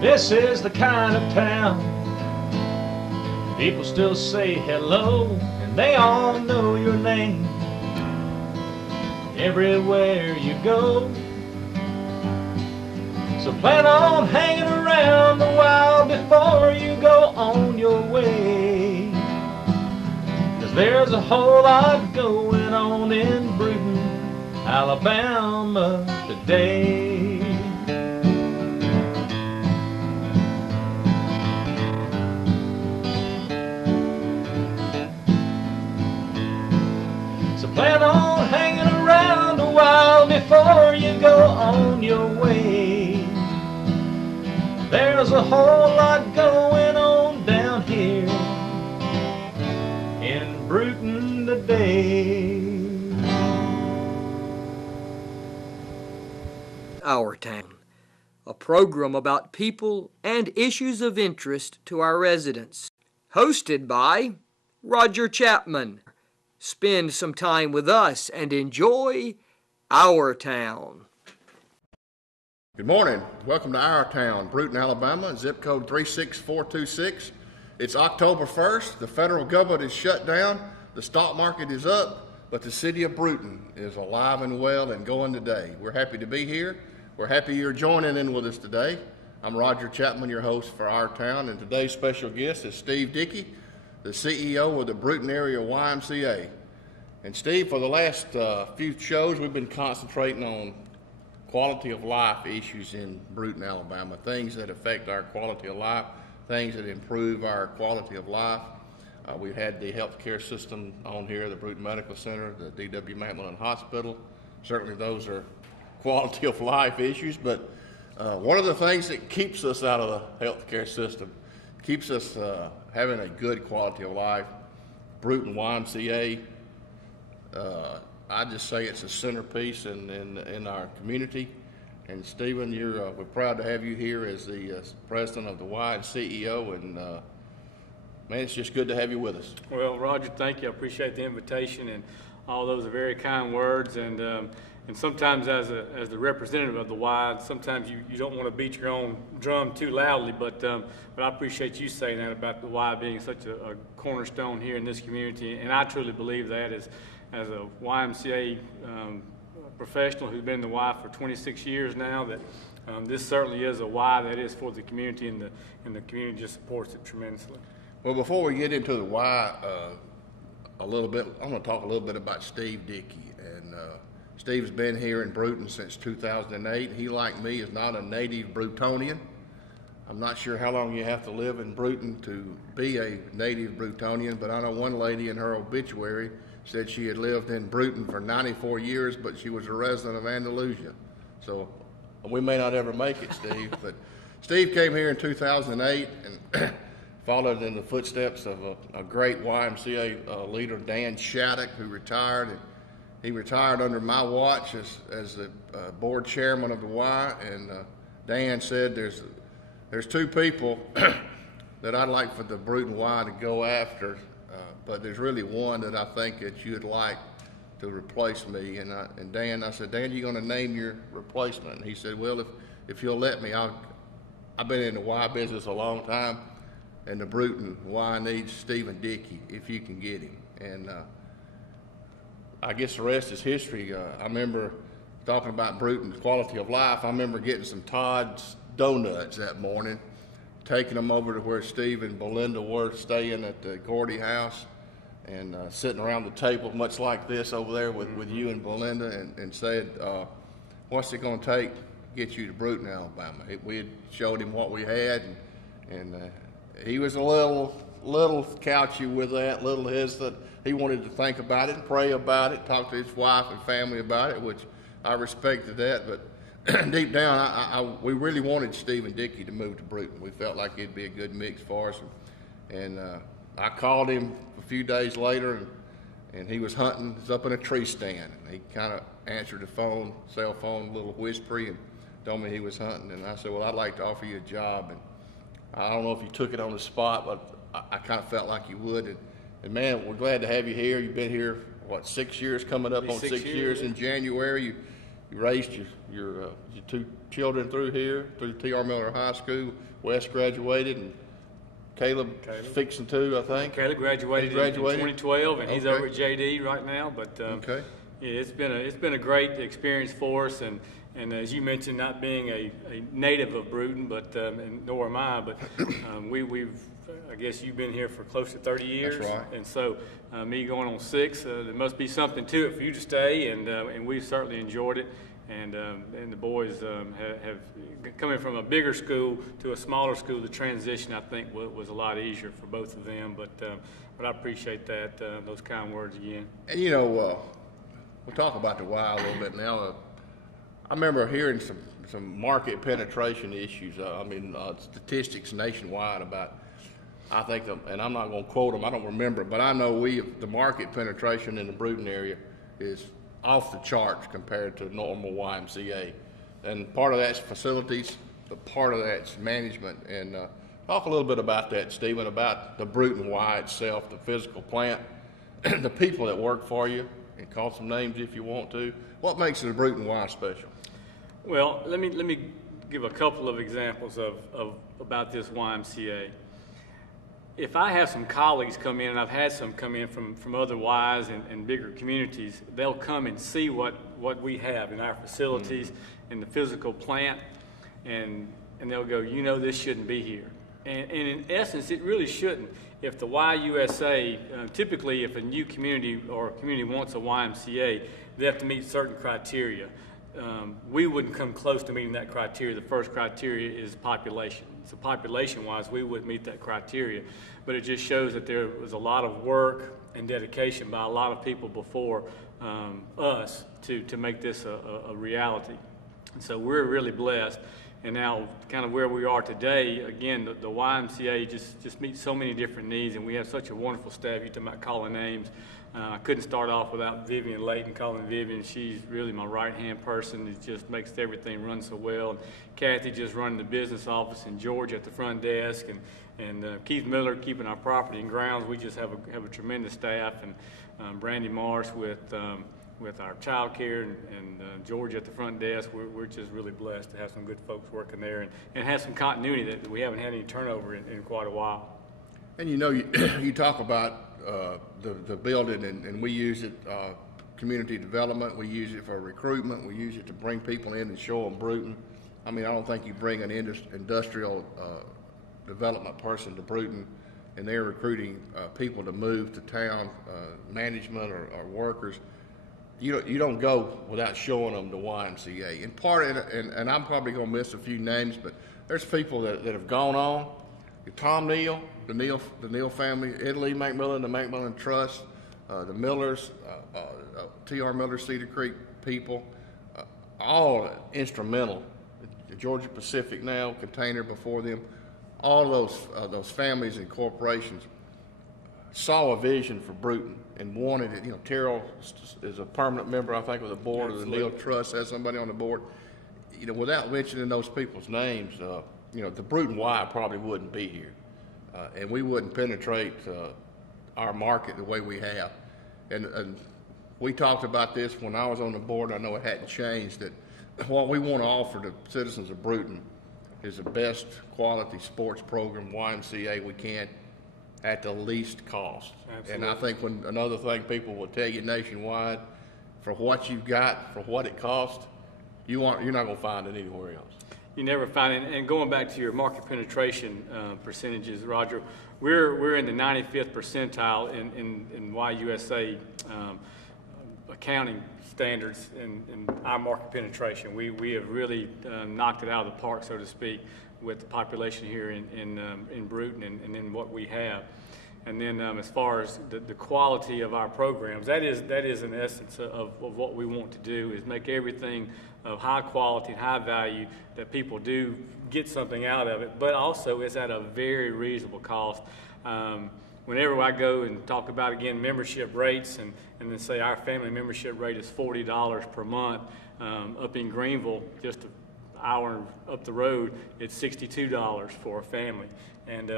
This is the kind of town people still say hello, and they all know your name everywhere you go. So plan on hanging around a while before you go on your way, 'cause there's a whole lot going on in Brewton, Alabama today. Plan on hanging around a while before you go on your way. There's a whole lot going on down here in Brewton today. Our Town, a program about people and issues of interest to our residents. Hosted by Roger Chapman. Spend some time with us and enjoy Our Town. Good morning. Welcome to Our Town, Brewton, Alabama, zip code 36426. It's October 1st. The federal government is shut down. The stock market is up, but the city of Brewton is alive and well and going today. We're happy to be here. We're happy you're joining in with us today. I'm Roger Chapman, your host for Our Town, and today's special guest is Steve Dickey, the CEO of the Brewton area YMCA. And Steve, for the last few shows, we've been concentrating on quality of life issues in Brewton, Alabama, things that affect our quality of life, things that improve our quality of life. We've had the healthcare system on here, the Brewton Medical Center, the D.W. Macmillan Hospital. Certainly those are quality of life issues, but one of the things that keeps us out of the healthcare system, keeps us having a good quality of life, Brewton YMCA, I just say it's a centerpiece in our community. And Stephen, we're proud to have you here as the president of the Y and CEO, and man, it's just good to have you with us. Well, Roger, thank you. I appreciate the invitation, and all those are very kind words. And sometimes as the representative of the Y, sometimes you don't want to beat your own drum too loudly, but I appreciate you saying that about the Y being such a cornerstone here in this community, and I truly believe that as a YMCA professional who's been in the Y for 26 years now, that this certainly is a Y that is for the community, and the community just supports it tremendously. Well, before we get into the Y a little bit, I'm going to talk a little bit about Steve Dickey. And Steve's been here in Brewton since 2008. He, like me, is not a native Brewtonian. I'm not sure how long you have to live in Brewton to be a native Brewtonian, but I know one lady in her obituary said she had lived in Brewton for 94 years, but she was a resident of Andalusia. So we may not ever make it, Steve. But Steve came here in 2008 and followed in the footsteps of a great YMCA leader, Dan Shattuck, who retired. And he retired under my watch as the board chairman of the Y. And Dan said, there's two people that I'd like for the Brewton Y to go after, but there's really one that I think that you'd like to replace me. And Dan, I said, Dan, you going to name your replacement? And he said, well, if you'll let me, I've been in the Y business a long time, and the Brewton Y needs Stephen Dickey if you can get him. And I guess the rest is history. I remember talking about Brewton's quality of life. I remember getting some Todd's donuts that morning, taking them over to where Steve and Belinda were staying at the Gordy house, and sitting around the table much like this over there with you and Belinda, and said, what's it going to take to get you to Brewton, Alabama? We had showed him what we had, and he was a little couchy with that, little hesitant. He wanted to think about it and pray about it, talk to his wife and family about it, which I respected that. But deep down, we really wanted Stephen Dickey to move to Brewton. We felt like it'd be a good mix for us. And I called him a few days later, and he was hunting. He was up in a tree stand. And he kind of answered the phone, cell phone, a little whispery, and told me he was hunting. And I said, well, I'd like to offer you a job. And I don't know if you took it on the spot, but I kind of felt like you would. And man, we're glad to have you here. You've been here, 6 years, coming up on 6 years in January. You raised your two children through here, through T.R. Miller High School. Wes graduated, and Caleb fixing to, I think. Caleb graduated in 2012, and he's over at JD right now. But Okay. yeah, it's been a great experience for us, and as you mentioned, not being a native of Brewton, but and nor am I, but we've I guess you've been here for close to 30 years. That's right. And so me going on 6, there must be something to it for you to stay, and we've certainly enjoyed it. And the boys have coming from a bigger school to a smaller school. The transition, I think, was a lot easier for both of them. But I appreciate that those kind words again. And you know, we'll talk about the Y a little bit now. I remember hearing some market penetration issues. Statistics nationwide about. I think, and I'm not going to quote them. I don't remember, but I know the market penetration in the Brewton area is off the charts compared to normal YMCA, and part of that's facilities, but part of that's management. And talk a little bit about that, Stephen, about the Brewton Y itself, the physical plant, the people that work for you, and call some names if you want to. What makes the Brewton Y special? Well, let me give a couple of examples of about this YMCA. If I have some colleagues come in, and I've had some come in from other Ys and bigger communities, they'll come and see what we have in our facilities, in the physical plant, and they'll go, this shouldn't be here. And in essence, it really shouldn't. If the YUSA, typically if a new community or a community wants a YMCA, they have to meet certain criteria. We wouldn't come close to meeting that criteria. The first criteria is population. So population-wise, we wouldn't meet that criteria. But it just shows that there was a lot of work and dedication by a lot of people before us to make this a reality. And so we're really blessed. And now kind of where we are today, again, the YMCA just meets so many different needs, and we have such a wonderful staff. You're talking about calling names. I couldn't start off without Vivian Layton, calling Vivian. She's really my right-hand person. It just makes everything run so well. And Kathy just running the business office, and George at the front desk, and Keith Miller keeping our property and grounds. We just have a tremendous staff, and Brandy Marsh with our child care, and George at the front desk. We're just really blessed to have some good folks working there, and have some continuity that we haven't had any turnover in quite a while. And you talk about the building, and we use it community development. We use it for recruitment. We use it to bring people in and show them Brewton. I don't think you bring an industrial development person to Brewton and they're recruiting people to move to town, management or workers. You don't go without showing them the YMCA. And I'm probably going to miss a few names, but there's people that have gone on. Tom Neal, the Neal family, Ed Lee McMillan, the McMillan Trust, the Millers, T.R. Miller, Cedar Creek people, all instrumental. The Georgia Pacific now, Container before them, all those families and corporations saw a vision for Brewton and wanted it. Terrell is a permanent member, I think, of the board of the Neal Trust, has somebody on the board. Without mentioning those people's names, the Brewton Y probably wouldn't be here, and we wouldn't penetrate our market the way we have. And we talked about this when I was on the board. I know it hadn't changed, that what we want to offer the citizens of Brewton is the best quality sports program, YMCA, we can at the least cost. Absolutely. And I think another thing people will tell you nationwide, for what you've got, for what it costs, you're not going to find it anywhere else. You never find it. And going back to your market penetration percentages, Roger, we're in the 95th percentile in YUSA accounting standards in our market penetration. We have really knocked it out of the park, so to speak, with the population here in Brewton and in what we have. And then as far as the quality of our programs, that is an essence of what we want to do, is make everything of high quality and high value, that people do get something out of it, but also it's at a very reasonable cost. Whenever I go and talk about, again, membership rates, and then say our family membership rate is $40 per month, up in Greenville, just an hour up the road, it's $62 for a family. And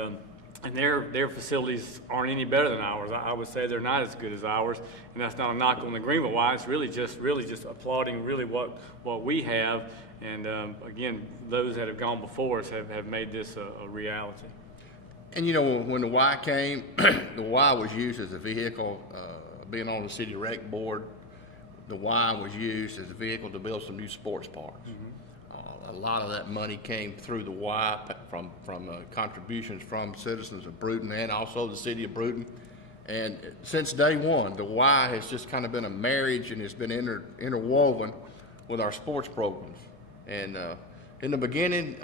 their facilities aren't any better than ours. I would say they're not as good as ours, and that's not a knock on the Greenville Y. It's really just applauding really what we have, and again, those that have gone before us have made this a reality. And you know, when the Y came, the Y was used as a vehicle. Being on the city rec board, the Y was used as a vehicle to build some new sports parks. A lot of that money came through the Y from contributions from citizens of Brewton and also the city of Brewton. And since day one, the Y has just kind of been a marriage, and it's been interwoven with our sports programs. And in the beginning,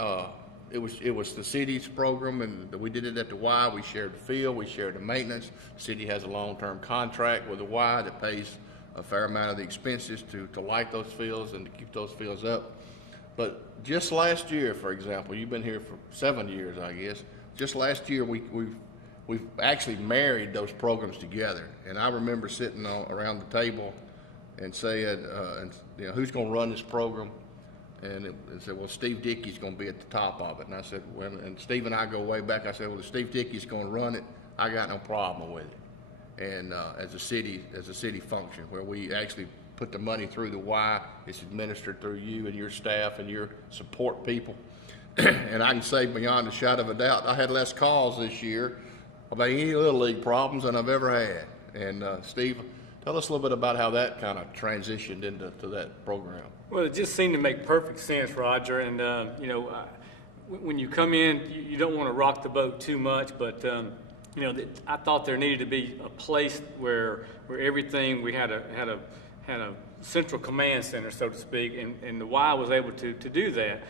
it was the city's program, and we did it at the Y. We shared the field, we shared the maintenance. The city has a long-term contract with the Y that pays a fair amount of the expenses to light those fields and to keep those fields up. But just last year, for example, you've been here for 7 years, I guess. Just last year, we've actually married those programs together. And I remember sitting around the table and saying, who's going to run this program? And it said, well, Steve Dickey's going to be at the top of it. And I said, well, and Steve and I go way back. I said, well, if Steve Dickey's going to run it, I got no problem with it. And as a city function, where we actually put the money through the Y, it's administered through you and your staff and your support people. And I can say beyond a shadow of a doubt, I had less calls this year about any Little League problems than I've ever had. And Steve, tell us a little bit about how that kind of transitioned into that program. Well, it just seemed to make perfect sense, Roger. And, when you come in, you don't want to rock the boat too much, but, I thought there needed to be a place where everything, we had a central command center, so to speak, and the Y was able to do that.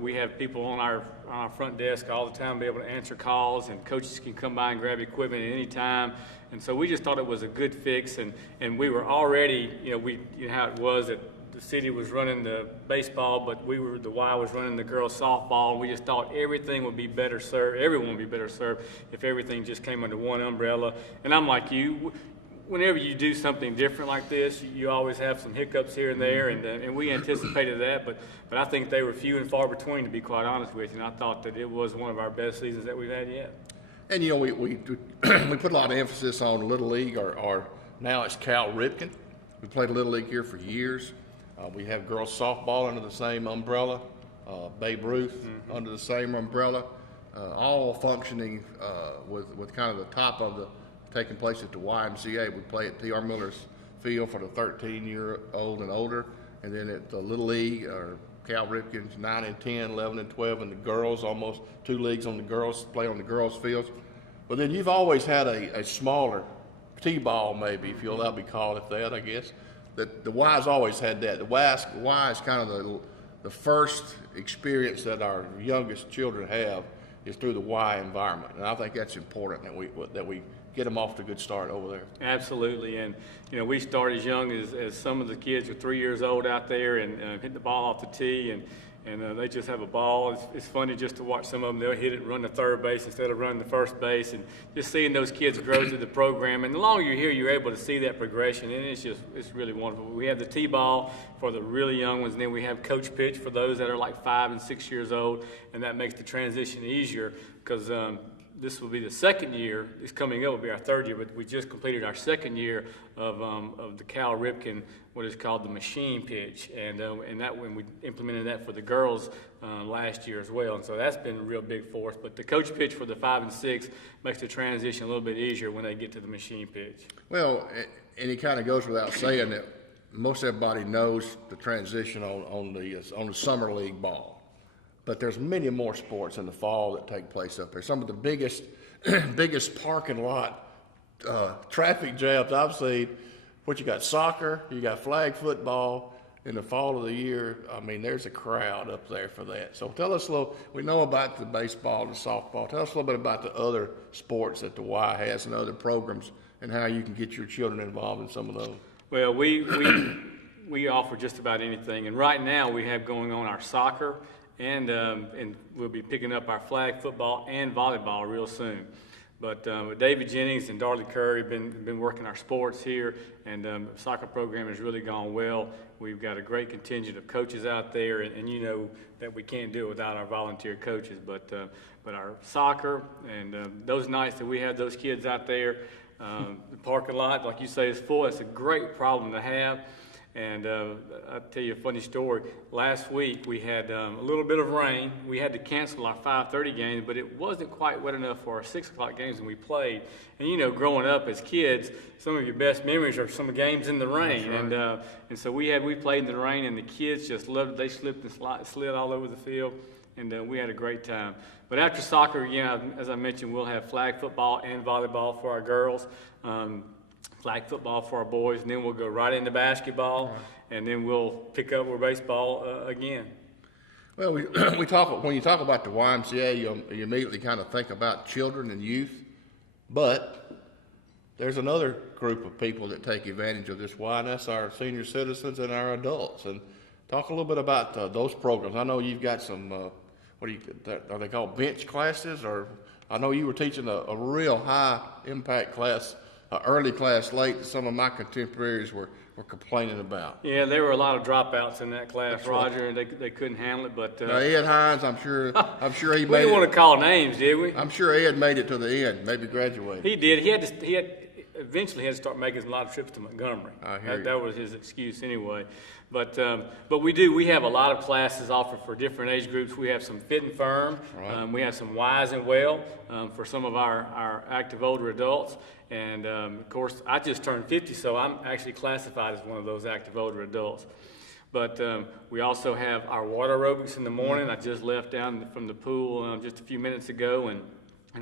We have people on our front desk all the time, be able to answer calls, and coaches can come by and grab equipment at any time. And so we just thought it was a good fix, and we were already, how it was that the city was running the baseball, but the Y was running the girls softball, and we just thought everything would be better served, everyone would be better served if everything just came under one umbrella. And I'm like you, whenever you do something different like this, you always have some hiccups here and there, and we anticipated that, but I think they were few and far between, to be quite honest with you, and I thought that it was one of our best seasons that we've had yet. And we put a lot of emphasis on Little League, or now it's Cal Ripken. We played Little League here for years. We have girls softball under the same umbrella, Babe Ruth under the same umbrella, all functioning with kind of the top of the taking place at the YMCA. We play at T.R. Miller's Field for the 13-year-old and older, and then at the Little League, or Cal Ripken's 9 and 10, 11 and 12, and the girls, almost 2 leagues on the girls, play on the girls' fields. But then you've always had a smaller T-ball, maybe, if you'll allow me to call it that, I guess. The Y's always had that. The Y is kind of the first experience that our youngest children have is through the Y environment, and I think that's important that we get them off to a good start over there. Absolutely, and we start as young as some of the kids are 3 years old out there and hit the ball off the tee, and they just have a ball. It's funny just to watch some of them. They'll hit it and run to third base instead of running to first base, and just seeing those kids grow through the program. And the longer you're here, you're able to see that progression, and it's really wonderful. We have the T-ball for the really young ones, and then we have coach pitch for those that are like 5 and 6 years old, and that makes the transition easier because this will be the second year. It's coming up, will be our third year, but we just completed our second year of the Cal Ripken, what is called the machine pitch, and that when we implemented that for the girls last year as well, and so that's been a real big for us. But the coach pitch for the 5 and 6 makes the transition a little bit easier when they get to the machine pitch. Well, and it kind of goes without saying that most everybody knows the transition on the summer league ball. But there's many more sports in the fall that take place up there. Some of the biggest parking lot traffic jams I've seen. What you got, soccer, you got flag football. In the fall of the year, I mean, there's a crowd up there for that. So tell us a little. We know about the baseball, the softball. Tell us a little bit about the other sports that the Y has and other programs, and how you can get your children involved in some of those. Well, we offer just about anything, and right now we have going on our soccer. And we'll be picking up our flag football and volleyball real soon. But David Jennings and Darley Curry have been working our sports here, and the soccer program has really gone well. We've got a great contingent of coaches out there, and you know that we can't do it without our volunteer coaches. But our soccer and those nights that we have those kids out there, the parking lot, like you say, is full. It's a great problem to have. And I'll tell you a funny story. Last week we had a little bit of rain. We had to cancel our 5:30 game, but it wasn't quite wet enough for our 6 o'clock games when we played. And you know, growing up as kids, some of your best memories are some games in the rain. Right. And so we played in the rain, and the kids just loved it. They slipped and slid all over the field, and we had a great time. But after soccer, again, as I mentioned, we'll have flag football and volleyball for our girls. Flag football for our boys, and then we'll go right into basketball, and then we'll pick up with baseball again. Well, we talk, when you talk about the YMCA, you immediately kind of think about children and youth, but there's another group of people that take advantage of this Y, and that's our senior citizens and our adults. And talk a little bit about those programs. I know you've got some, are they called bench classes? Or I know you were teaching a real high impact class, early class late, that some of my contemporaries were complaining about. Yeah, there were a lot of dropouts in that class, That's Roger, and they couldn't handle it. But Ed Hines, I'm sure he we made didn't it. want to call names, did we? I'm sure Ed made it to the end, maybe graduated. He did. Eventually he had to start making a lot of trips to Montgomery. That was his excuse anyway. But we have a lot of classes offered for different age groups. We have some fit and firm. Right. We have some wise and well for some of our active older adults. And of course, I just turned 50, so I'm actually classified as one of those active older adults. But we also have our water aerobics in the morning. I just left down from the pool just a few minutes ago, and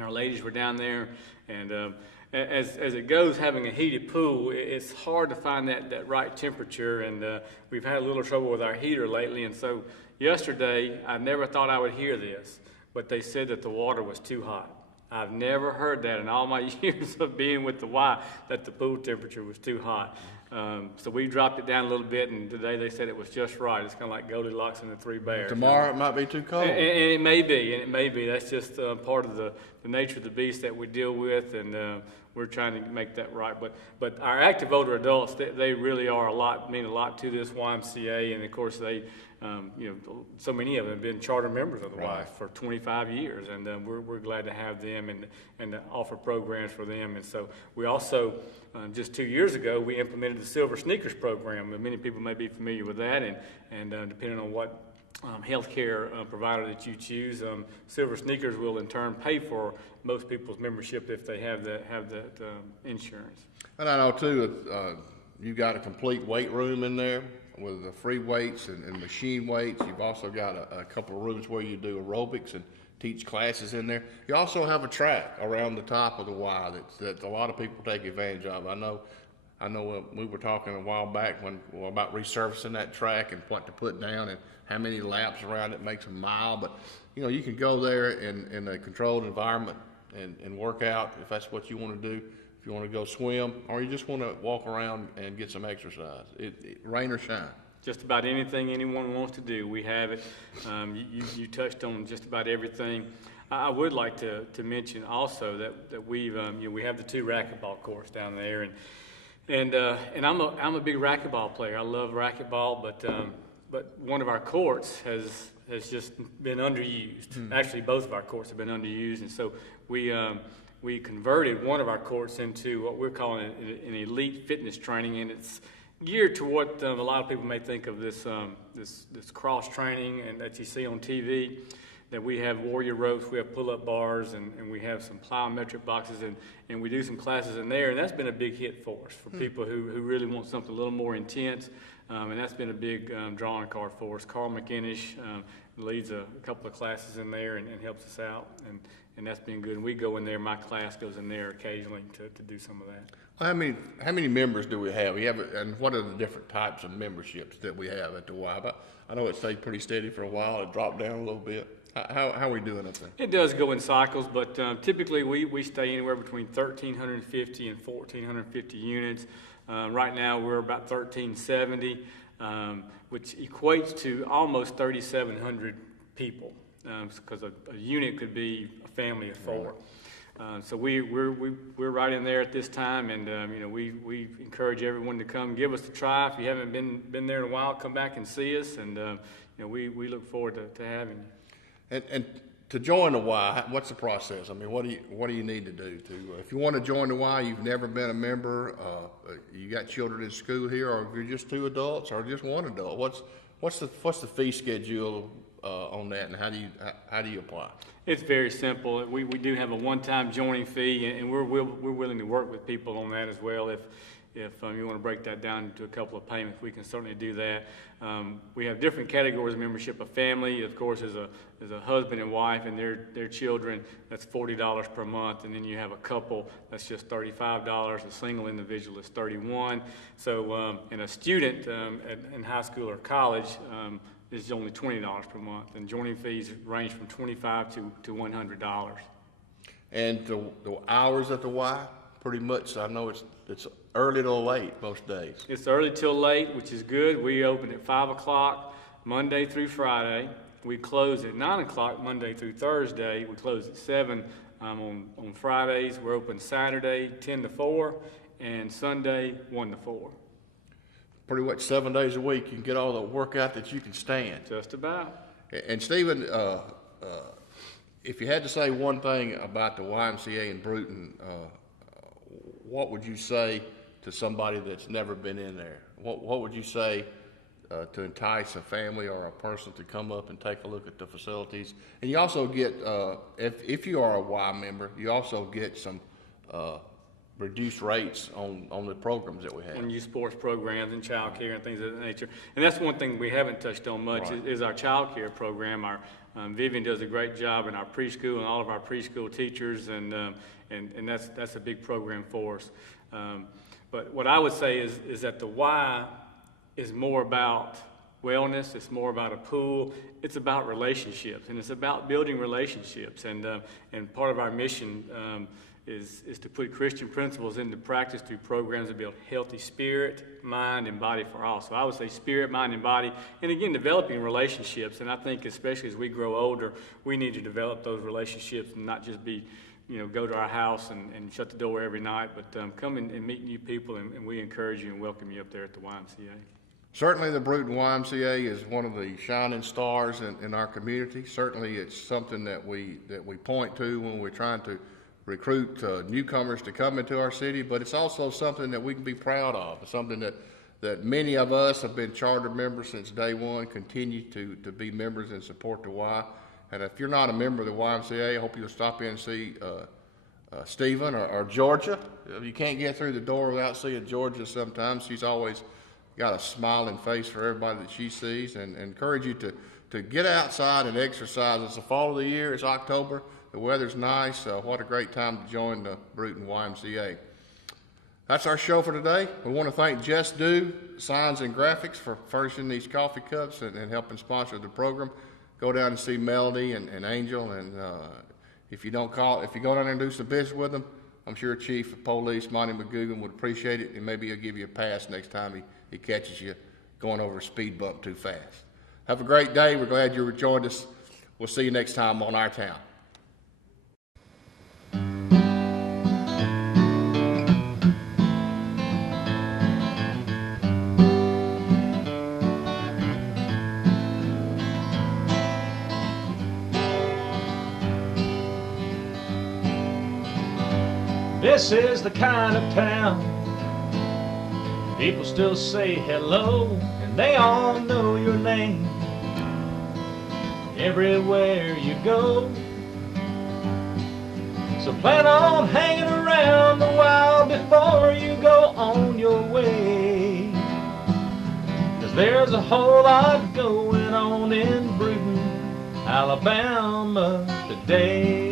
our ladies were down there. And as it goes, having a heated pool, it's hard to find that right temperature. And we've had a little trouble with our heater lately. And so yesterday, I never thought I would hear this, but they said that the water was too hot. I've never heard that in all my years of being with the Y, that the pool temperature was too hot. So we dropped it down a little bit, and today they said it was just right. It's kind of like Goldilocks and the Three Bears. Tomorrow it might be too cold. And it may be. That's just part of the nature of the beast that we deal with, and we're trying to make that right. But our active older adults, they really are mean a lot to this YMCA, and of course they, so many of them have been charter members of the Y for 25 years, and we're glad to have them and to offer programs for them. And so we also, just 2 years ago, we implemented the Silver Sneakers program. And many people may be familiar with that, and depending on what healthcare provider that you choose, Silver Sneakers will in turn pay for most people's membership if they have that insurance. And I know too, you've got a complete weight room in there with the free weights and machine weights. You've also got a couple of rooms where you do aerobics and teach classes in there. You also have a track around the top of the Y that a lot of people take advantage of. I know we were talking a while back about resurfacing that track and what to put down and how many laps around it makes a mile. But you can go there in a controlled environment and work out if that's what you want to do. If you want to go swim, or you just want to walk around and get some exercise, rain or shine. Just about anything anyone wants to do, we have it. You touched on just about everything. I would like to mention also that we have the 2 racquetball courts down there, and I'm a big racquetball player. I love racquetball, but one of our courts has just been underused. Actually, both of our courts have been underused, and so we converted one of our courts into what we're calling an elite fitness training, and it's geared to what a lot of people may think of this cross training and that you see on TV. That we have warrior ropes, we have pull-up bars, and we have some plyometric boxes, and we do some classes in there, and that's been a big hit for us, for people who really want something a little more intense, and that's been a big drawing card for us. Carl McInish leads a couple of classes in there and helps us out, and that's been good. And we go in there, my class goes in there occasionally to do some of that. How many members do we have? And what are the different types of memberships that we have at the Y? I know it stayed pretty steady for a while. It dropped down a little bit. How are we doing up there? It does go in cycles, but typically we stay anywhere between 1,350 and 1,450 units. Right now we're about 1,370, which equates to almost 3,700 people, because a unit could be a family of 4. So we're right in there at this time, and you know, we encourage everyone to come give us a try. If you haven't been there in a while, come back and see us, and you know, we look forward to having you. And to join the Y, what's the process? I mean, what do you need to do if you want to join the Y? You've never been a member. You got children in school here, or if you're just 2 adults or just 1 adult. What's the fee schedule on that, and how do you apply? It's very simple. We do have a one-time joining fee, and we're willing to work with people on that as well. If you want to break that down into a couple of payments, we can certainly do that. We have different categories of membership. A family, of course, is a husband and wife and their children. That's $40 per month, and then you have a couple. That's just $35. A single individual is $31. So, and a student in high school or college is only $20 per month, and joining fees range from $25 to $100. And the hours at the Y, pretty much, I know it's early till late most days. It's early till late, which is good. We open at 5 o'clock Monday through Friday. We close at 9 o'clock Monday through Thursday. We close at 7 on Fridays. We're open Saturday 10 to 4 and Sunday 1 to 4. Pretty much 7 days a week, you can get all the workout that you can stand. Just about. And Stephen, if you had to say one thing about the YMCA in Brewton, what would you say to somebody that's never been in there? What would you say to entice a family or a person to come up and take a look at the facilities? And you also get, if you are a Y member, you also get some reduced rates on the programs that we have. On youth sports programs and child care and things of that nature. And that's one thing we haven't touched on much, Right. is our child care program. Our Vivian does a great job in our preschool, and all of our preschool teachers, and that's a big program for us. But what I would say is that the Y is more about wellness. It's more about a pool. It's about relationships, and it's about building relationships. And part of our mission is to put Christian principles into practice through programs that build healthy spirit, mind, and body for all. So I would say spirit, mind, and body, and again, developing relationships. And I think especially as we grow older, we need to develop those relationships and not just be, go to our house and shut the door every night, but come and meet new people, and we encourage you and welcome you up there at the YMCA. Certainly the Brewton YMCA is one of the shining stars in our community. Certainly it's something that we point to when we're trying to recruit newcomers to come into our city, but it's also something that we can be proud of. It's something that many of us have been charter members since day one, continue to be members and support the Y. And if you're not a member of the YMCA, I hope you'll stop in and see Stephen or Georgia. You can't get through the door without seeing Georgia sometimes. She's always got a smiling face for everybody that she sees, and encourage you to get outside and exercise. It's the fall of the year, it's October. The weather's nice. What a great time to join the Brewton YMCA. That's our show for today. We want to thank Jess Dew, Signs and Graphics, for furnishing these coffee cups and helping sponsor the program. Go down and see Melody and Angel, and if you go down there and do some business with them, I'm sure Chief of Police Monty McGugan would appreciate it, and maybe he'll give you a pass next time he catches you going over a speed bump too fast. Have a great day. We're glad you joined us. We'll see you next time on Our Town. This is the kind of town people still say hello, and they all know your name everywhere you go. So plan on hanging around a while before you go on your way, 'cause there's a whole lot going on in Brewton, Alabama today.